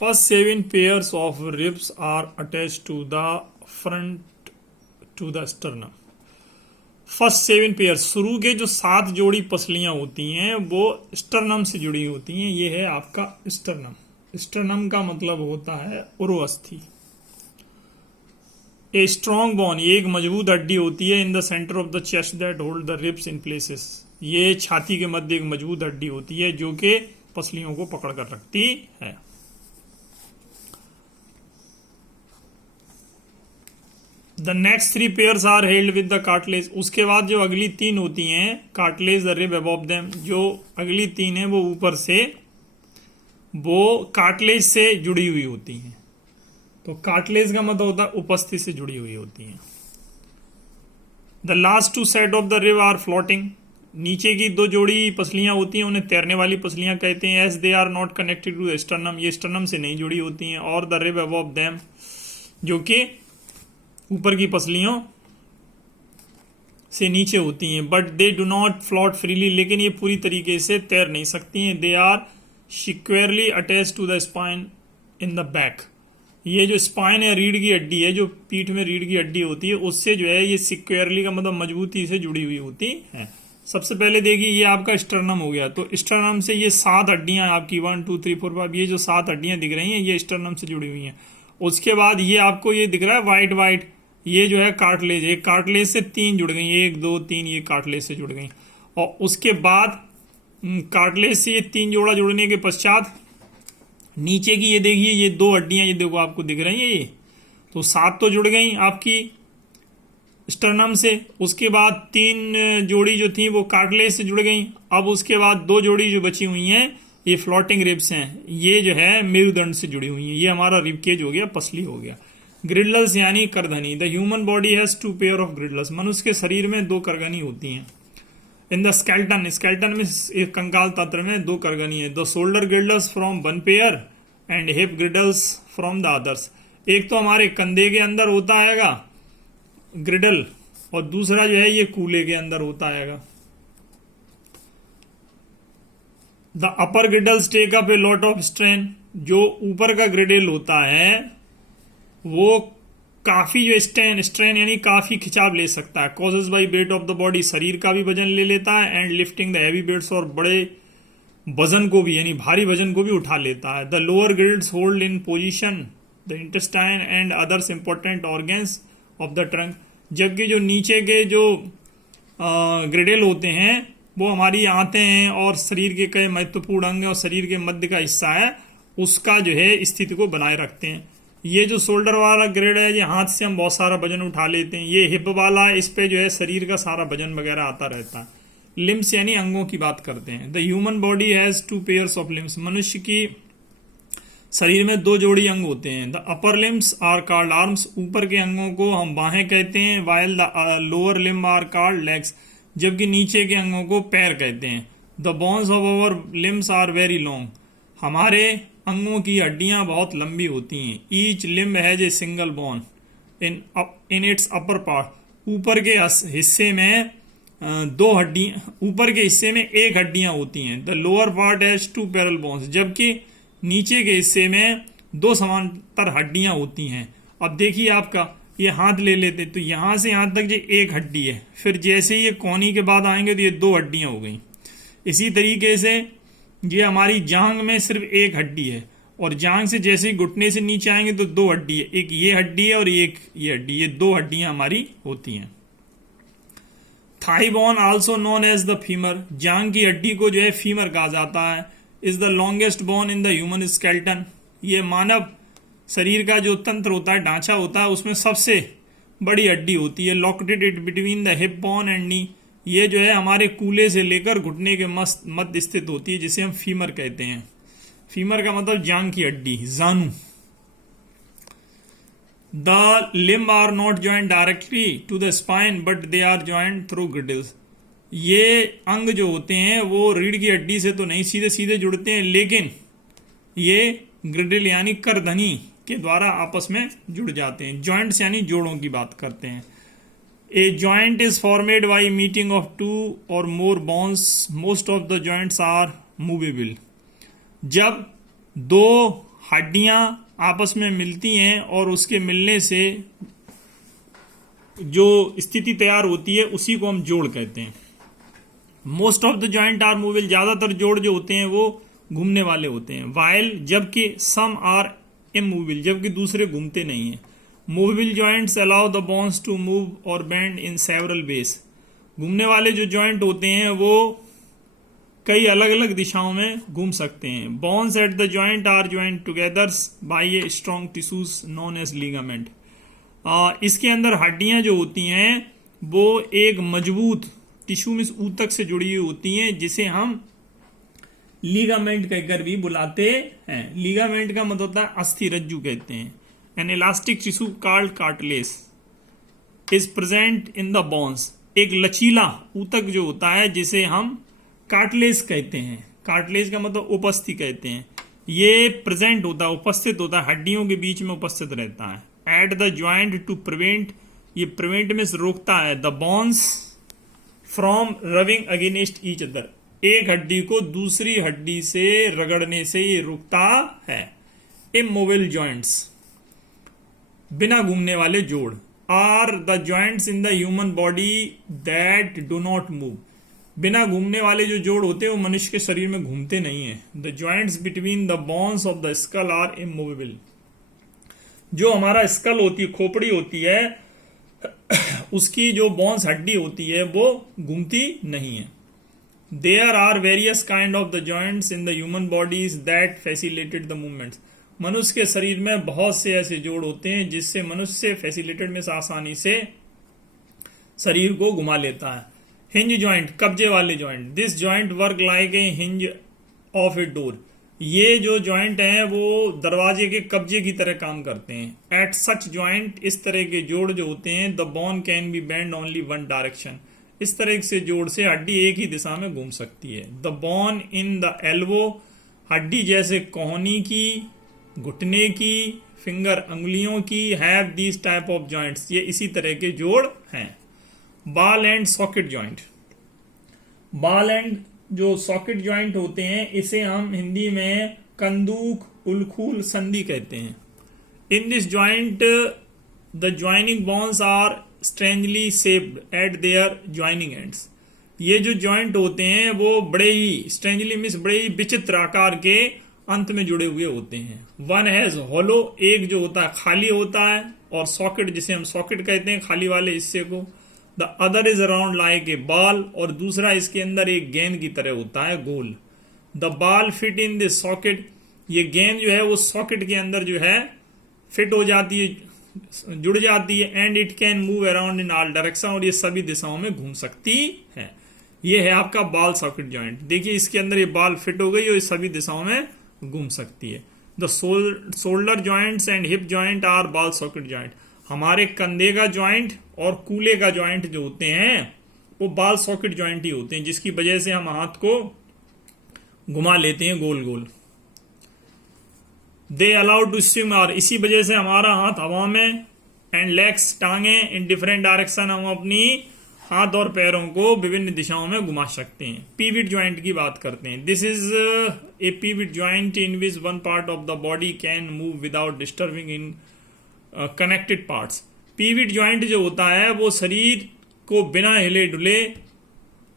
First 7 pairs of ribs are attached to the front to the sternum. First 7 pair, शुरू के जो 7 जोड़ी पसलियां होती हैं वो स्टर्नम से जुड़ी होती हैं। ये है आपका स्टर्नम। स्टर्नम का मतलब होता है उर्वस्थि। ए स्ट्रॉन्ग बोन, ये एक मजबूत हड्डी होती है in the centre of the chest that hold the ribs in places. ये छाती के मध्य एक मजबूत हड्डी होती है जो कि पसलियों को पकड़ कर रखती है। The next 3 pairs are held with the cartilage. उसके बाद जो अगली 3 होती हैं, cartilage the rib above them, जो अगली 3 है वो ऊपर से, वो कार्टिलेज से जुड़ी हुई होती हैं। तो कार्टिलेज का मतलब होता है उपस्थिति से जुड़ी हुई होती हैं। The last 2 set of the rib are floating. नीचे की 2 जोड़ी पसलियां होती हैं, उन्हें तैरने वाली पसलियां कहते हैं। As they are not connected to the sternum, ये स्टर्नम से नहीं जुड़ी होती हैं। और द रिब अबव देम, जो कि ऊपर की पसलियों से नीचे होती हैं। But they do not float freely, लेकिन ये पूरी तरीके से तैर नहीं सकती हैं। They are securely attach to the spine in the back. ये जो स्पाइन है, रीढ़ की हड्डी है, जो पीठ में रीढ़ की हड्डी होती है, उससे जो है ये सिक्योरली का मतलब मजबूती से जुड़ी हुई होती है। सबसे पहले देखिए, ये आपका स्टर्नम हो गया। तो स्टर्नम से ये 7 हड्डियां आपकी 1 2 3 4 5, ये जो 7 हड्डियां दिख रही हैं ये स्टर्नम से जुड़ी हुई हैं। उसके बाद ये आपको ये दिख रहा है व्हाइट व्हाइट, ये जो है कार्टिलेज। एक कार्टिलेज से 3 जुड़ गई, 1 2 3, ये कार्टिलेज से जुड़ गई। और उसके बाद कार्टिलेज से ये 3 जोड़ा जुड़ने के पश्चात नीचे की ये देखिए, ये 2 हड्डियां, ये देखो आपको दिख रही हैं ये। तो 7 तो जुड़ गई आपकी स्टर्नम से। उसके बाद 3 जोड़ी जो थी वो कार्टिलेज से जुड़ गई। अब उसके बाद 2 जोड़ी जो बची हुई हैं ये फ्लोटिंग रिब्स हैं, ये जो है मेरुदंड से जुड़ी हुई हैं। ये हमारा रिब केज हो गया, पसली हो गया। ग्रिडल्स यानी करधनी। The human body has 2 pair of girdles. मनुष्य के शरीर में 2 करगनी होती हैं। इन द स्केल्टन, स्केल्टन में एक कंकाल तंत्र में 2 करगनी है। The shoulder girdles from 1 pair and hip girdles from the others. एक तो हमारे कंधे के अंदर होता है ग्रिडल, और दूसरा जो है ये कूल्हे के अंदर होता है। The upper girdles take up a lot of strain. जो ऊपर का ग्रिडल होता है वो काफी जो स्ट्रेन यानी काफी खिंचाव ले सकता है। Causes by weight of the body, शरीर का भी वजन ले लेता है। And lifting the heavy weights, और बड़े वजन को भी यानी भारी वजन को भी उठा लेता है। The lower girdles hold in position the intestine and others important organs of the trunk. जबकि जो नीचे के जो ग्रिडल होते हैं वो हमारी आंतें हैं और शरीर के कई महत्वपूर्ण अंग और शरीर के मध्य का हिस्सा है, उसका जो है स्थिति को बनाए रखते हैं। ये जो शोल्डर वाला ग्रिड है, ये हाथ से हम बहुत सारा वजन उठा लेते हैं। ये हिप वाला, इस पे जो है शरीर का सारा वजन वगैरह आता रहता है। लिम्स यानी अंगों की बात करते हैं। The human body has 2 pairs of limbs. मनुष्य की शरीर में 2 जोड़ी अंग होते हैं। The upper limbs are called arms. ऊपर के अंगों को हम बाहें कहते हैं। While the lower limb are called legs. जबकि नीचे के अंगों को पैर कहते हैं। The bones of our limbs are very long. हमारे अंगों की हड्डियां बहुत लंबी होती हैं। Each limb has a single bone in its upper part. ऊपर के हिस्से में 2 हड्डियां, ऊपर के हिस्से में 1 हड्डियां होती हैं। The lower part has 2 parallel bones. जबकि नीचे के हिस्से में 2 समांतर हड्डियां होती हैं। अब देखिए आपका ये हाथ ले लेते, तो यहां से यहां तक ये 1 हड्डी है। फिर जैसे ये कोहनी के बाद आएंगे तो ये 2 हड्डियां हो गई। इसी तरीके से ये हमारी जांग में सिर्फ 1 हड्डी है, और जांग से जैसे ही घुटने से नीचे आएंगे तो 2 हड्डी है। एक ये हड्डी है और एक ये हड्डी, ये 2 हड्डियां हमारी होती हैं। Thigh bone also known as the femur. जांग की हड्डी को जो है फीमर कहा जाता है। Is the longest bone in the human skeleton. ये मानव शरीर का जो तंत्र होता है, ढांचा होता है, उसमें सबसे बड़ी हड्डी होती है। Located between the hip bone and नी। ये जो है हमारे कूल्हे से लेकर घुटने के मध्य स्थित होती है, जिसे हम फीमर कहते हैं। फीमर का मतलब जांग की हड्डी, जानू। The limb are not joint directly to the spine but they are joint through girdles. ये अंग जो होते हैं वो रीढ़ की हड्डी से तो नहीं सीधे सीधे जुड़ते हैं, लेकिन ये ग्रिडल यानी करधनी के द्वारा आपस में जुड़ जाते हैं। जॉइंट्स यानी जोड़ों की बात करते हैं। A joint is formed by meeting of 2 or more bones. Most of the joints are movable. जब 2 हड्डियां आपस में मिलती हैं और उसके मिलने से जो स्थिति तैयार होती है उसी को हम जोड़ कहते हैं। Most of the joint are movable, ज्यादातर जोड़ जो होते हैं वो घूमने वाले होते हैं। वाइल, जबकि सम आर इमूवेबल, जबकि दूसरे घूमते नहीं हैं। Movable joints allow the bones to move और बेंड इन सेवरल वेज, घूमने वाले जो जॉइंट होते हैं वो कई अलग अलग दिशाओं में घूम सकते हैं। Bones at the joint are joint together by a strong tissues known as ligament. इसके अंदर हड्डियां जो होती हैं वो एक मजबूत टिश्यू में ऊतक से जुड़ी हुई होती हैं, जिसे हम लीगामेंट कहकर भी बुलाते हैं। लीगामेंट का मतलब होता है अस्थि रज्जु कहते हैं। N elastic tissue called cartilage is present in the bones, एक लचीला ऊतक जो होता है जिसे हम कार्टिलेज कहते हैं। कार्टिलेज का मतलब उपस्थिति कहते हैं। ये प्रेजेंट होता है, उपस्थित होता है, हड्डियों के बीच में उपस्थित रहता है। At the joint to prevent, ये प्रिवेंट में से रोकता है the bones from rubbing against each other, एक हड्डी को दूसरी हड्डी से रगड़ने से ये रुकता है। इमोवेबल जॉइंट्स, बिना घूमने वाले जोड़, are the joints in the human body that do not move, बिना घूमने वाले जो जोड़ होते हैं वो मनुष्य के शरीर में घूमते नहीं है। The joints between the bones of the skull are immovable, जो हमारा स्कल होती है, खोपड़ी होती है, उसकी जो बोन्स हड्डी होती है वो घूमती नहीं है। There are various kind of the joints in the human bodies that facilitate the movements, मनुष्य के शरीर में बहुत से ऐसे जोड़ होते हैं जिससे मनुष्य फैसिलिटेट में आसानी से शरीर को घुमा लेता है। हिंज जॉइंट, कब्जे वाले joint, this joint work like a hinge of a door, ये जो जॉइंट हैं वो दरवाजे के कब्जे की तरह काम करते हैं। एट सच जॉइंट, इस तरह के जोड़ जो होते हैं, the bone can be bend only one direction, इस तरह से जोड़ से हड्डी एक ही दिशा में घूम सकती है। The bone in the elbow, हड्डी जैसे कोहनी की, घुटने की, फिंगर अंगुलियों की, have these type of joints, ये इसी तरह के जोड़ हैं। Ball and socket joint, ball and जो सॉकेट जॉइंट होते हैं इसे हम हिंदी में कंदूक, उलखूल, संधि कहते हैं। In this joint the joining bones are strangely shaped at their joining ends, ये जो जॉइंट होते हैं वो बड़े ही स्ट्रेंजली मीन्स बड़े ही विचित्र आकार के अंत में जुड़े हुए होते हैं। वन हैज होलो, एक जो होता है खाली होता है, और सॉकेट जिसे हम सॉकेट कहते हैं खाली वाले हिस्से को। The other is around like a ball, और दूसरा इसके अंदर एक गेंद की तरह होता है, गोल। The ball fit in the socket, ये गेंद जो है वो सॉकेट के अंदर जो है फिट हो जाती है, जुड़ जाती है। And it can move around in all direction, और ये सभी दिशाओं में घूम सकती है। ये है आपका बॉल सॉकेट जॉइंट। देखिए इसके अंदर ये बॉल फिट हो गई और ये सभी दिशाओं में घूम सकती है। The shoulder joints and hip joint are ball socket joint, हमारे कंधे का जॉइंट और कूल्हे का जॉइंट जो होते हैं वो बॉल सॉकेट जॉइंट ही होते हैं, जिसकी वजह से हम हाथ को घुमा लेते हैं गोल गोल। दे अलाउ टू स्विम, और इसी वजह से हमारा हाथ हवा में, एंड लेग्स, टांगे, इन डिफरेंट डायरेक्शन, हम अपनी हाथ और पैरों को विभिन्न दिशाओं में घुमा सकते हैं। पीविट ज्वाइंट की बात करते हैं। This is a pivot joint in which one part of the body can move without disturbing in connected parts. Pivot joint जो होता है वो शरीर को बिना हिले डुले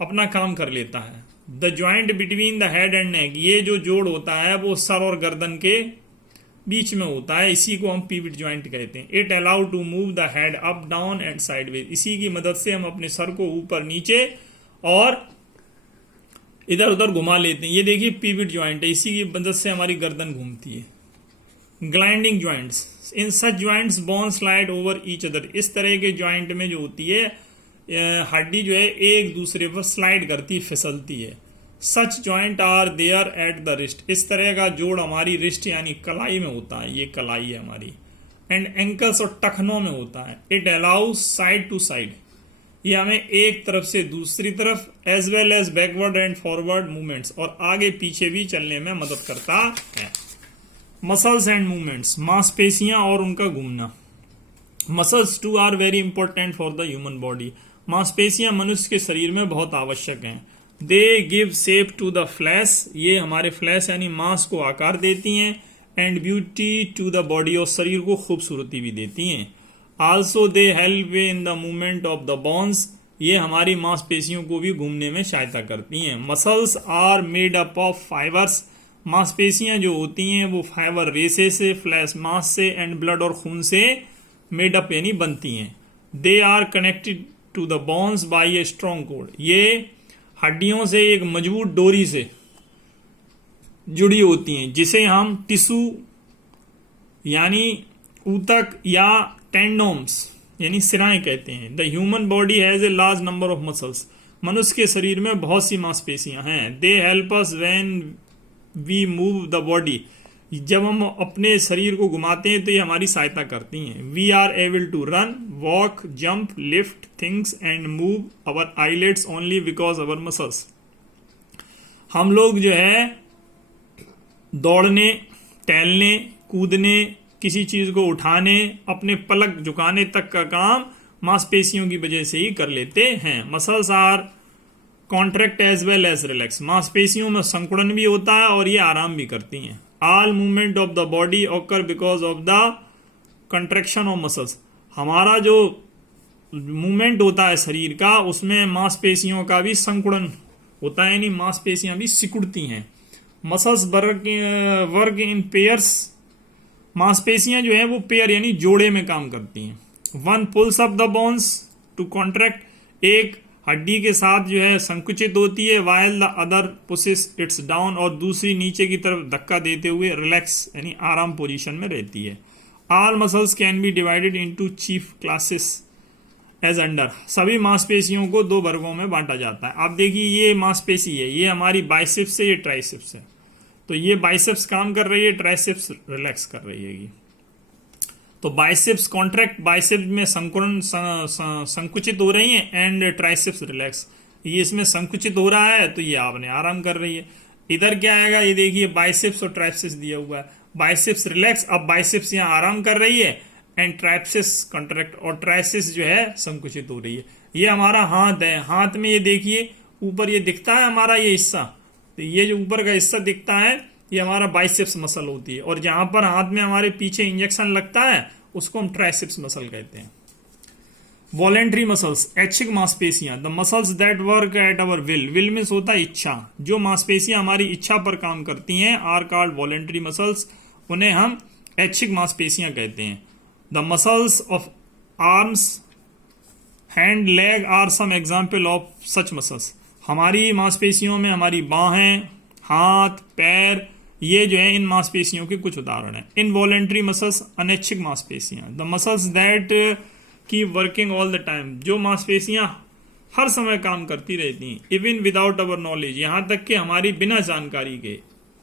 अपना काम कर लेता है। The joint between the head and neck, ये जो जोड़ होता है वो सर और गर्दन के बीच में होता है, इसी को हम पीविट ज्वाइंट कहते हैं। It allow to move the head up down and sideways, इसी की मदद से हम अपने सर को ऊपर नीचे और इधर उधर घुमा लेते हैं। ये देखिए पीविट ज्वाइंट है, इसी की मदद से हमारी गर्दन घूमती है। Gliding joints, in such joints bone slide over each other, इस तरह के ज्वाइंट में जो होती है हड्डी जो है एक दूसरे पर स्लाइड करती, फिसलती है। Such joint are there at the wrist, इस तरह का जोड़ हमारी रिस्ट यानी कलाई में होता है, ये कलाई है हमारी। एंड एंकल्स और टखनों में होता है। It allows side to side, ये हमें एक तरफ से दूसरी तरफ as well as backward and forward movements, और आगे पीछे भी चलने में मदद करता है। मसल्स एंड मूवमेंट्स, मांसपेशियां और उनका घूमना। Muscles too are very important for the human body, मांसपेशियां मनुष्य के शरीर में बहुत आवश्यक हैं। They give shape to the flesh, ये हमारे फ्लैश यानी मांस को आकार देती हैं। And beauty to the body, और शरीर को खूबसूरती भी देती हैं। Also they help in the movement of the bones, ये हमारी मांसपेशियों को भी घूमने में सहायता करती हैं। Muscles are made up of fibres, मांसपेशियां जो होती हैं वो फाइबर रेसे से, फ्लैश मास से एंड ब्लड और खून से मेड अप यानी बनती हैं। They are connected to the bones by a strong cord, ये हड्डियों से एक मजबूत डोरी से जुड़ी होती हैं, जिसे हम टिश्यू यानी ऊतक या टेंडोम्स यानी सिराएं कहते हैं। The human body has a large number of muscles, मनुष्य के शरीर में बहुत सी मांसपेशियां हैं। They help us when we move the body, जब हम अपने शरीर को घुमाते हैं तो ये हमारी सहायता करती हैं। We are able to run, walk, jump, lift things and move our eyelids only because our muscles, हम लोग जो है दौड़ने, टहलने, कूदने, किसी चीज को उठाने, अपने पलक झुकाने तक का काम मांसपेशियों की वजह से ही कर लेते हैं। Muscles are contract as well as relax, मांसपेशियों में संकुड़न भी होता है और ये आराम भी करती हैं। All movement of the body occur because of the contraction of muscles, हमारा जो मूवमेंट होता है शरीर का उसमें मांसपेशियों का भी संकुड़न होता है, यानी मांसपेशियां भी सिकुड़ती हैं। मसल्स वर्क इन पेयर्स, मांसपेशियां जो है वो पेयर यानी जोड़े में काम करती हैं। One pulls up the bones to contract, एक हड्डी के साथ जो है संकुचित होती है, while the other pushes its down, और दूसरी नीचे की तरफ धक्का देते हुए रिलैक्स यानी आराम पोजीशन में रहती है। All muscles can be divided into chief classes as under, सभी मांसपेशियों को दो वर्गों में बांटा जाता है। आप देखिए ये मांसपेशी है, ये हमारी बाइसेप्स है, ये ट्राइसेप्स है, तो ये बाइसेप्स काम कर रही है, ट्राइसेप्स रिलैक्स कर रही है। तो बाइसेप्स कॉन्ट्रैक्ट, बाइसेप्स में संकुड़न संकुचित हो रही है, एंड ट्राइसेप्स रिलैक्स, ये इसमें संकुचित हो रहा है तो ये आपने आराम कर रही है। इधर क्या आएगा, ये देखिए बाइसेप्स और ट्राइसेप्स दिया हुआ है, बाइसेप्स रिलैक्स, अब बाइसेप्स यहाँ आराम कर रही है एंड ट्राइसेप्स कॉन्ट्रैक्ट, और ट्राइसेप्स जो है संकुचित हो रही है। ये हमारा हाथ है, हाथ में ये देखिए ऊपर ये दिखता है हमारा ये हिस्सा, तो ये जो ऊपर का हिस्सा दिखता है ये हमारा बाइसेप्स मसल होती है, और जहां पर हाथ में हमारे पीछे इंजेक्शन लगता है उसको हम ट्राइसेप्स मसल कहते हैं। वॉलेंट्री मसल्स, ऐच्छिक मांसपेशियां, the muscles that work at our will, will में होता है इच्छा, जो मांसपेशियां हमारी इच्छा पर काम करती हैं आर कॉल्ड वॉलेंट्री मसल्स, उन्हें हम ऐच्छिक मांसपेशियां कहते हैं। The muscles of arms, hand, leg are some example of such muscles, हमारी मांसपेशियों में हमारी बाहें, हाथ, पैर, ये जो है इन मांसपेशियों के कुछ उदाहरण हैं। इनवॉलेंट्री मसल्स, अनैच्छिक मांसपेशियां, the muscles that keep working all the time, जो मांसपेशियां हर समय काम करती रहती हैं, इवन विदाउट अवर नॉलेज, यहां तक कि हमारी बिना जानकारी के,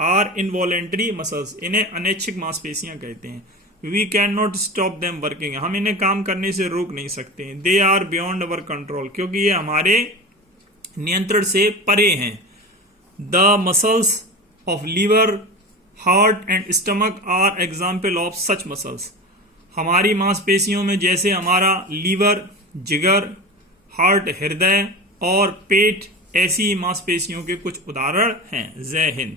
आर इनवॉलेंट्री मसल्स, इन्हें अनैच्छिक मांसपेशियां कहते हैं। We can not stop them working, हम इन्हें काम करने से रोक नहीं सकते। They are beyond our control, क्योंकि ये हमारे नियंत्रण से परे हैं। The muscles of liver, heart and stomach are example of such muscles, हमारी मांसपेशियों में जैसे हमारा लीवर, जिगर, हार्ट हृदय और पेट, ऐसी मांसपेशियों के कुछ उदाहरण हैं। जय हिंद।